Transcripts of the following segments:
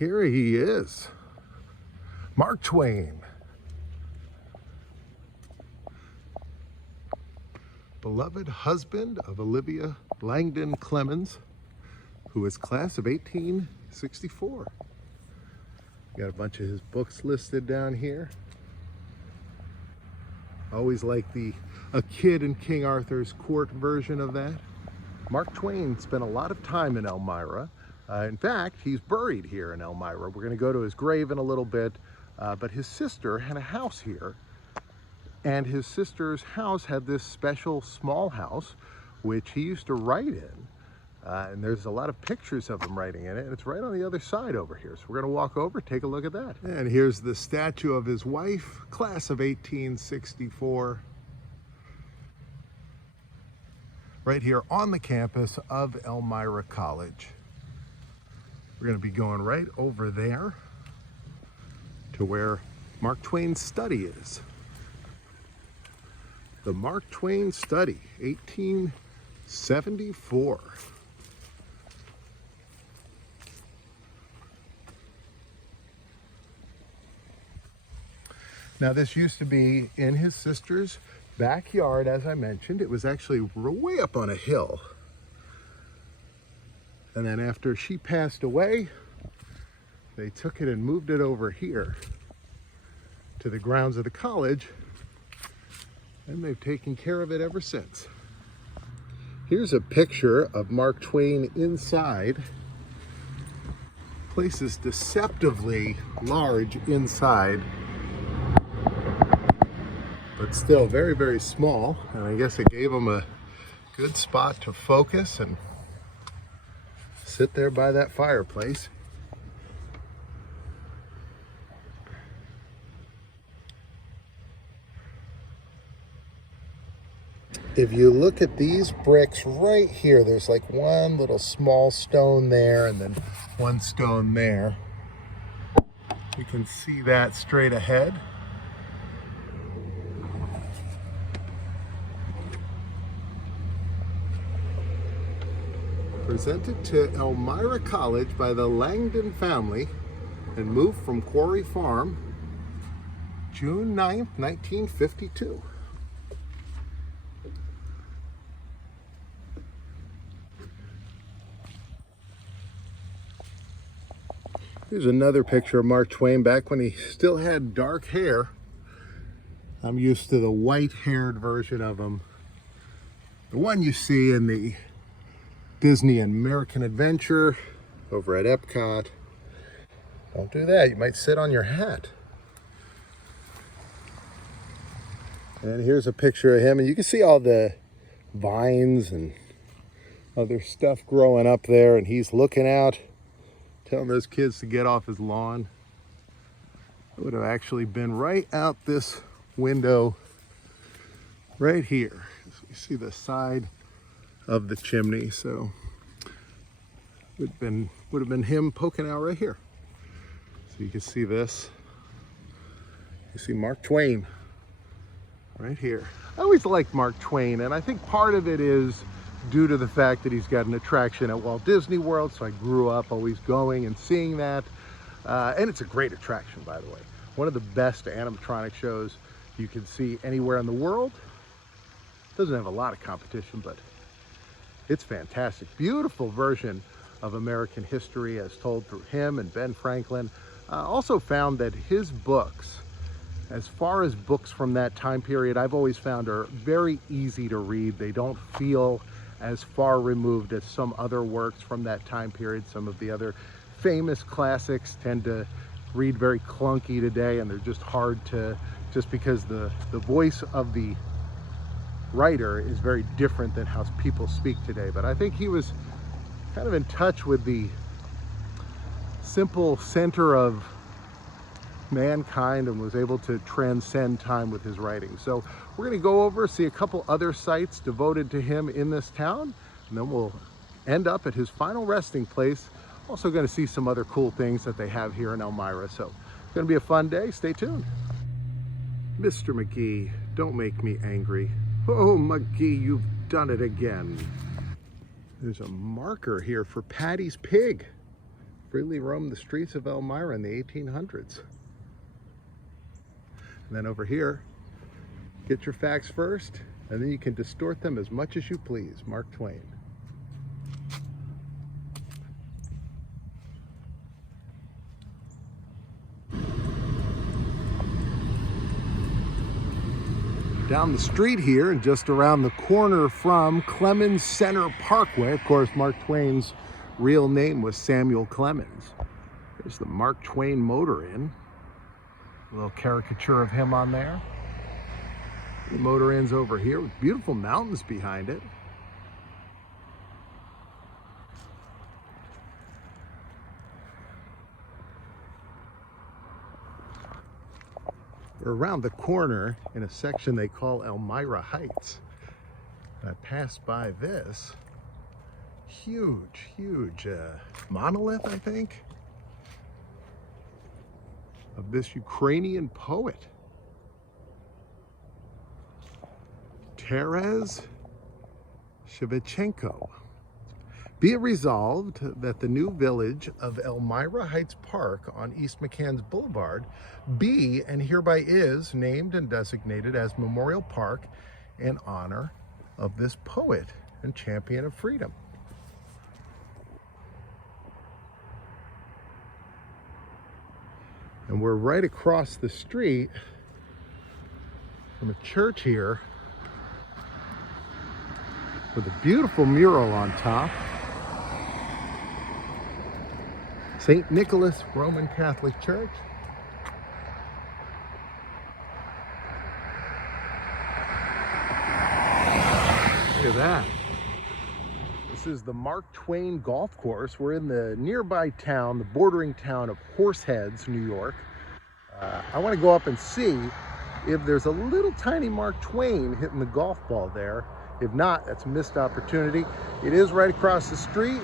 here he is, Mark Twain. Beloved husband of Olivia Langdon Clemens, who is class of 1864. Got a bunch of his books listed down here. Always like A Kid in King Arthur's Court version of that. Mark Twain spent a lot of time in Elmira. In fact, he's buried here in Elmira. We're going to go to his grave in a little bit, but his sister had a house here, and his sister's house had this special small house which he used to write in, and there's a lot of pictures of him writing in it, and it's right on the other side over here. So we're going to walk over, take a look at that. And here's the statue of his wife, class of 1864. Right here on the campus of Elmira College. We're going to be going right over there to where Mark Twain's study is. The Mark Twain Study, 1874. Now this used to be in his sister's backyard, as I mentioned. It was actually way up on a hill. And then after she passed away, they took it and moved it over here to the grounds of the college, and they've taken care of it ever since. Here's a picture of Mark Twain inside. The place is deceptively large inside, but still very, very small. And I guess it gave him a good spot to focus and sit there by that fireplace. If you look at these bricks right here, there's like one little small stone there and then one stone there. You can see that straight ahead. Presented to Elmira College by the Langdon family and moved from Quarry Farm, June 9th, 1952. Here's another picture of Mark Twain back when he still had dark hair. I'm used to the white-haired version of him. The one you see in the Disney American Adventure over at Epcot. Don't do that, you might sit on your hat. And here's a picture of him, and you can see all the vines and other stuff growing up there, and he's looking out, telling those kids to get off his lawn. It would have actually been right out this window right here. You see the side of the chimney, so would have been him poking out right here. So you can see this. You see Mark Twain right here. I always liked Mark Twain, and I think part of it is due to the fact that he's got an attraction at Walt Disney World, so I grew up always going and seeing that. And it's a great attraction, by the way. One of the best animatronic shows you can see anywhere in the world. Doesn't have a lot of competition, but it's fantastic. Beautiful version of American history as told through him and Ben Franklin. Also found that his books, as far as books from that time period, I've always found are very easy to read. They don't feel as far removed as some other works from that time period. Some of the other famous classics tend to read very clunky today, and they're just hard to, just because the voice of the writer is very different than how people speak today. But I think he was kind of in touch with the simple center of mankind and was able to transcend time with his writing. So we're going to go over, see a couple other sites devoted to him in this town, and then we'll end up at his final resting place. Also going to see some other cool things that they have here in Elmira. So it's going to be a fun day. Stay tuned. Mr. McGee, don't make me angry. Oh, McGee, you've done it again. There's a marker here for Patty's Pig. freely roamed the streets of Elmira in the 1800s. And then over here, get your facts first, and then you can distort them as much as you please. Mark Twain. Down the street here and just around the corner from Clemens Center Parkway. Of course, Mark Twain's real name was Samuel Clemens. There's the Mark Twain Motor Inn. A little caricature of him on there. The Motor Inn's over here with beautiful mountains behind it. We're around the corner in a section they call Elmira Heights. And I passed by this huge monolith, I think, of this Ukrainian poet, Taras Shevchenko. Be it resolved that the new village of Elmira Heights Park on East McCann's Boulevard be and hereby is named and designated as Memorial Park in honor of this poet and champion of freedom. And we're right across the street from a church here with a beautiful mural on top. St. Nicholas Roman Catholic Church. Look at that. This is the Mark Twain Golf Course. We're in the nearby town, the bordering town of Horseheads, New York. I want to go up and see if there's a little tiny Mark Twain hitting the golf ball there. If not, that's a missed opportunity. It is right across the street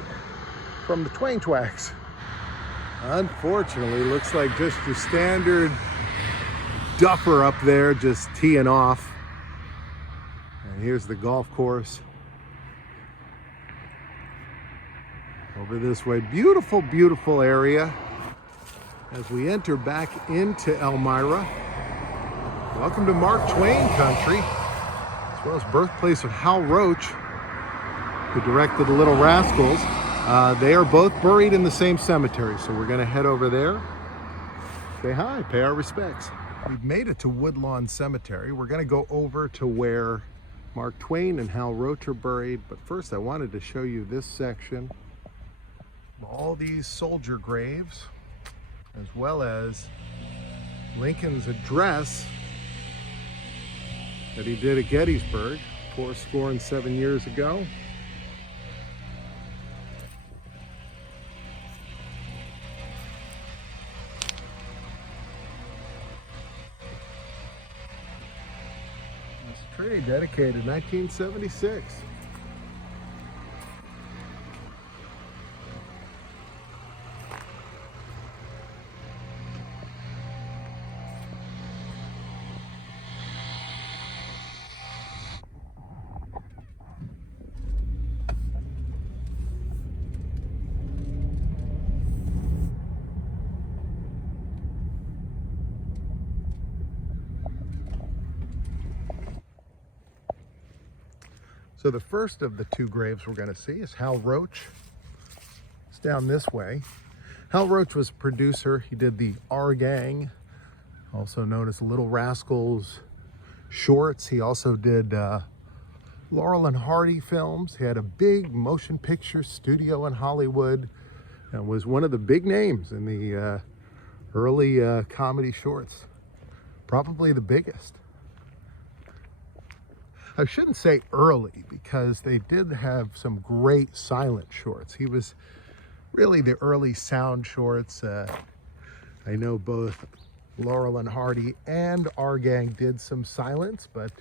from the Twain Twags. Unfortunately, looks like just your standard duffer up there just teeing off. And here's the golf course over this way. Beautiful, beautiful area as we enter back into Elmira. Welcome to Mark Twain country, as well as birthplace of Hal Roach, who directed The Little Rascals. They are both buried in the same cemetery, so we're going to head over there, say hi, pay our respects. We've made it to Woodlawn Cemetery. We're going to go over to where Mark Twain and Hal Roach are buried, but first I wanted to show you this section of all these soldier graves, as well as Lincoln's address that he did at Gettysburg 407 years ago. Tree dedicated 1976. So the first of the two graves we're going to see is Hal Roach. It's down this way. Hal Roach was a producer. He did the R Gang, also known as Little Rascals shorts. He also did Laurel and Hardy films. He had a big motion picture studio in Hollywood and was one of the big names in the early comedy shorts. Probably the biggest. I shouldn't say early, because they did have some great silent shorts. He was really the early sound shorts. I know both Laurel and Hardy and R Gang did some silents, but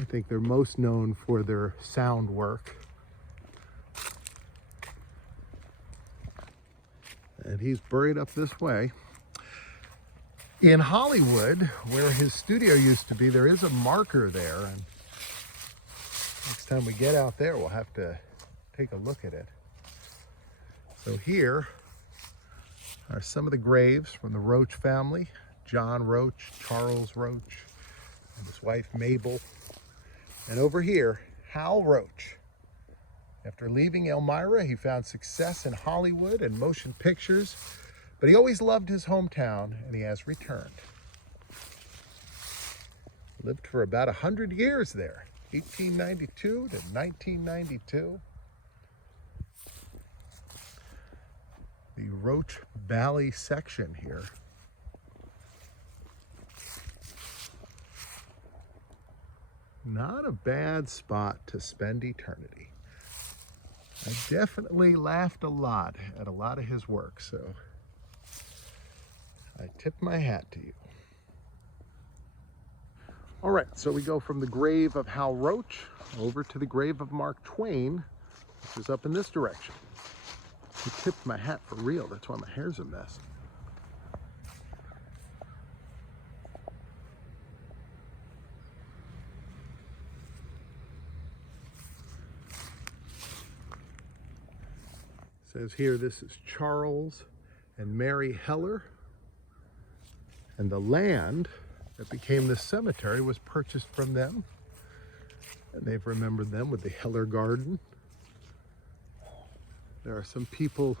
I think they're most known for their sound work. And he's buried up this way. In Hollywood, where his studio used to be, there is a marker there, and next time we get out there, we'll have to take a look at it. So here, are some of the graves from the Roach family. John Roach, Charles Roach, and his wife Mabel. And over here, Hal Roach. After leaving Elmira, he found success in Hollywood and motion pictures, but he always loved his hometown, and he has returned. Lived for about 100 years there, 1892 to 1992. The Roach Valley section here. Not a bad spot to spend eternity. I definitely laughed a lot at a lot of his work, so I tip my hat to you. All right, so we go from the grave of Hal Roach over to the grave of Mark Twain, which is up in this direction. I tipped my hat for real, that's why my hair's a mess. It says here, this is Charles and Mary Heller, and the land that became this cemetery was purchased from them, and they've remembered them with the Heller Garden. There are some people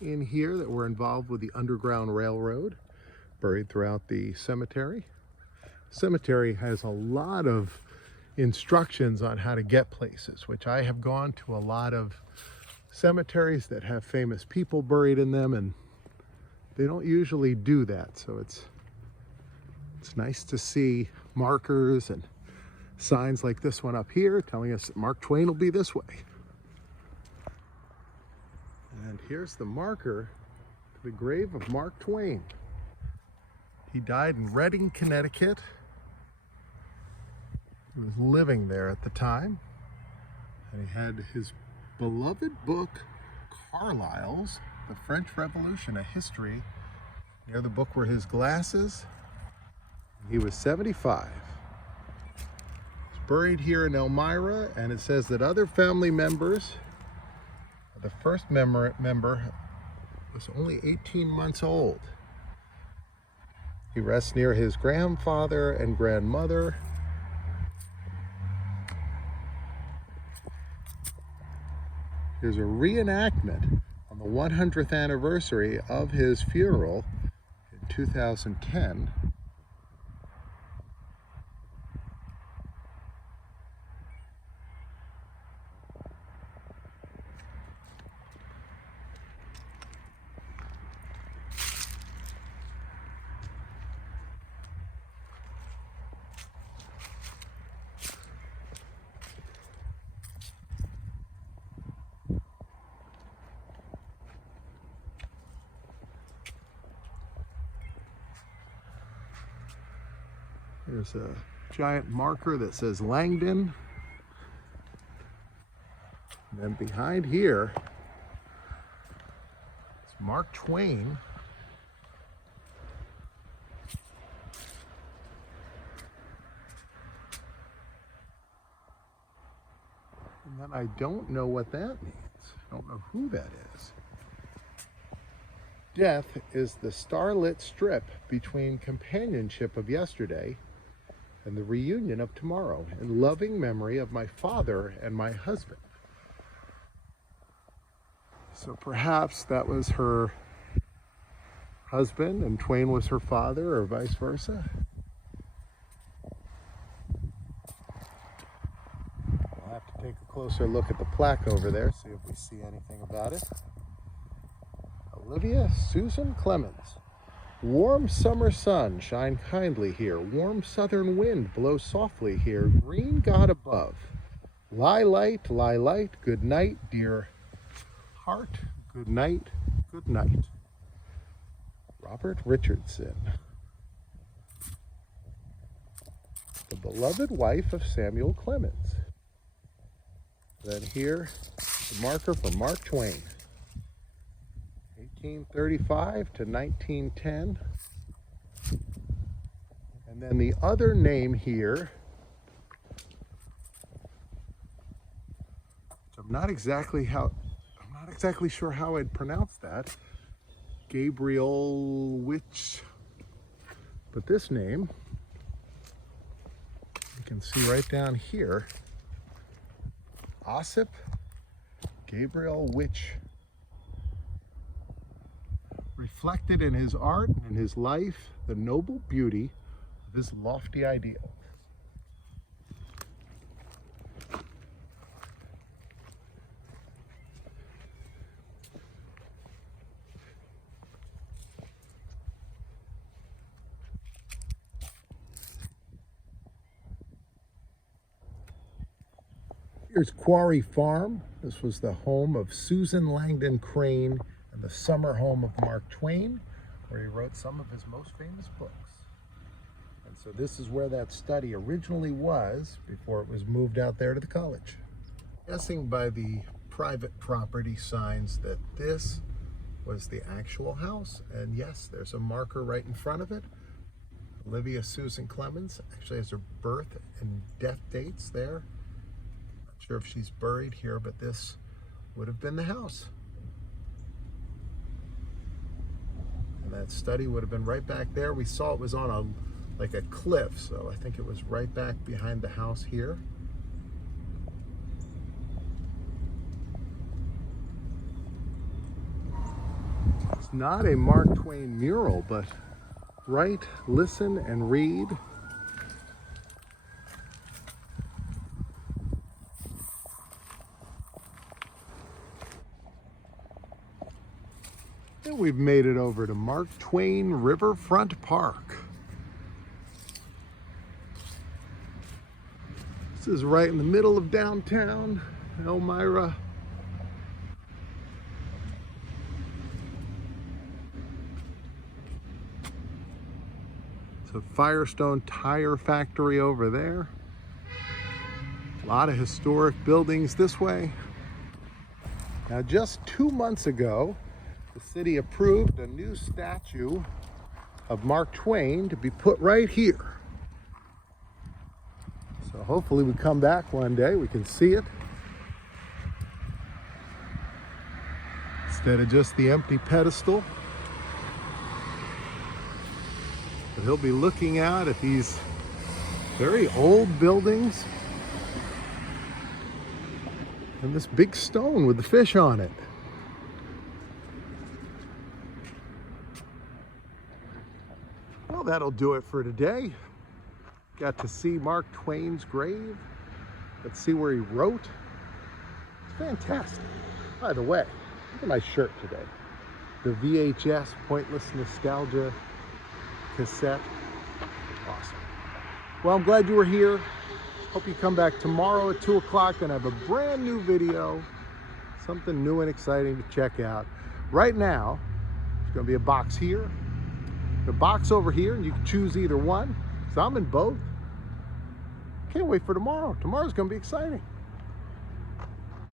in here that were involved with the Underground Railroad, buried throughout the cemetery. The cemetery has a lot of instructions on how to get places, which I have gone to a lot of cemeteries that have famous people buried in them, and they don't usually do that. So it's nice to see markers and signs like this one up here telling us that Mark Twain will be this way. And here's the marker to the grave of Mark Twain. He died in Reading, Connecticut. He was living there at the time, and he had his beloved book, Carlyle's The French Revolution, A History. Near the book were his glasses. He was 75. He's buried here in Elmira, and it says that other family members, the first member was only 18 months old. He rests near his grandfather and grandmother. There's a reenactment on the 100th anniversary of his funeral in 2010. There's a giant marker that says Langdon. And then behind here, it's Mark Twain. And then I don't know what that means. I don't know who that is. Death is the starlit strip between companionship of yesterday and the reunion of tomorrow, in loving memory of my father and my husband. So perhaps that was her husband and Twain was her father, or vice versa. I'll have to take a closer look at the plaque over there, see if we see anything about it. Olivia Susan Clemens. Warm summer sun, shine kindly here. Warm southern wind, blow softly here. Green God above. Lie light, good night, dear heart. Good night, good night. Robert Richardson. The beloved wife of Samuel Clemens. Then here, the marker for Mark Twain. 1835 to 1910. And then the other name here, I'm not exactly sure how I'd pronounce that. Gabriel Witch. But this name, you can see right down here, Ossip Gabriel Witch. Reflected in his art and his life, the noble beauty of his lofty ideal. Here's Quarry Farm. This was the home of Susan Langdon Crane and the summer home of Mark Twain, where he wrote some of his most famous books. And so this is where that study originally was before it was moved out there to the college. Guessing by the private property signs that this was the actual house. And yes, there's a marker right in front of it. Olivia Susan Clemens actually has her birth and death dates there. Sure if she's buried here, but this would have been the house. And that study would have been right back there. We saw it was on like a cliff, so I think it was right back behind the house here. It's not a Mark Twain mural, but write, listen, and read. And we've made it over to Mark Twain Riverfront Park. This is right in the middle of downtown Elmira. It's a Firestone tire factory over there. A lot of historic buildings this way. Now, just 2 months ago, the city approved a new statue of Mark Twain to be put right here. So hopefully we come back one day, we can see it. Instead of just the empty pedestal. But he'll be looking out at these very old buildings and this big stone with the fish on it. Well, that'll do it for today. Got to see Mark Twain's grave. Let's see where he wrote. It's fantastic. By the way, look at my shirt today. The VHS Pointless Nostalgia cassette. Awesome. Well, I'm glad you were here. Hope you come back tomorrow at 2 o'clock and have a brand new video. Something new and exciting to check out. Right now, there's going to be a box here, a box over here, and you can choose either one. So I'm in both. Can't wait for tomorrow. Tomorrow's going to be exciting.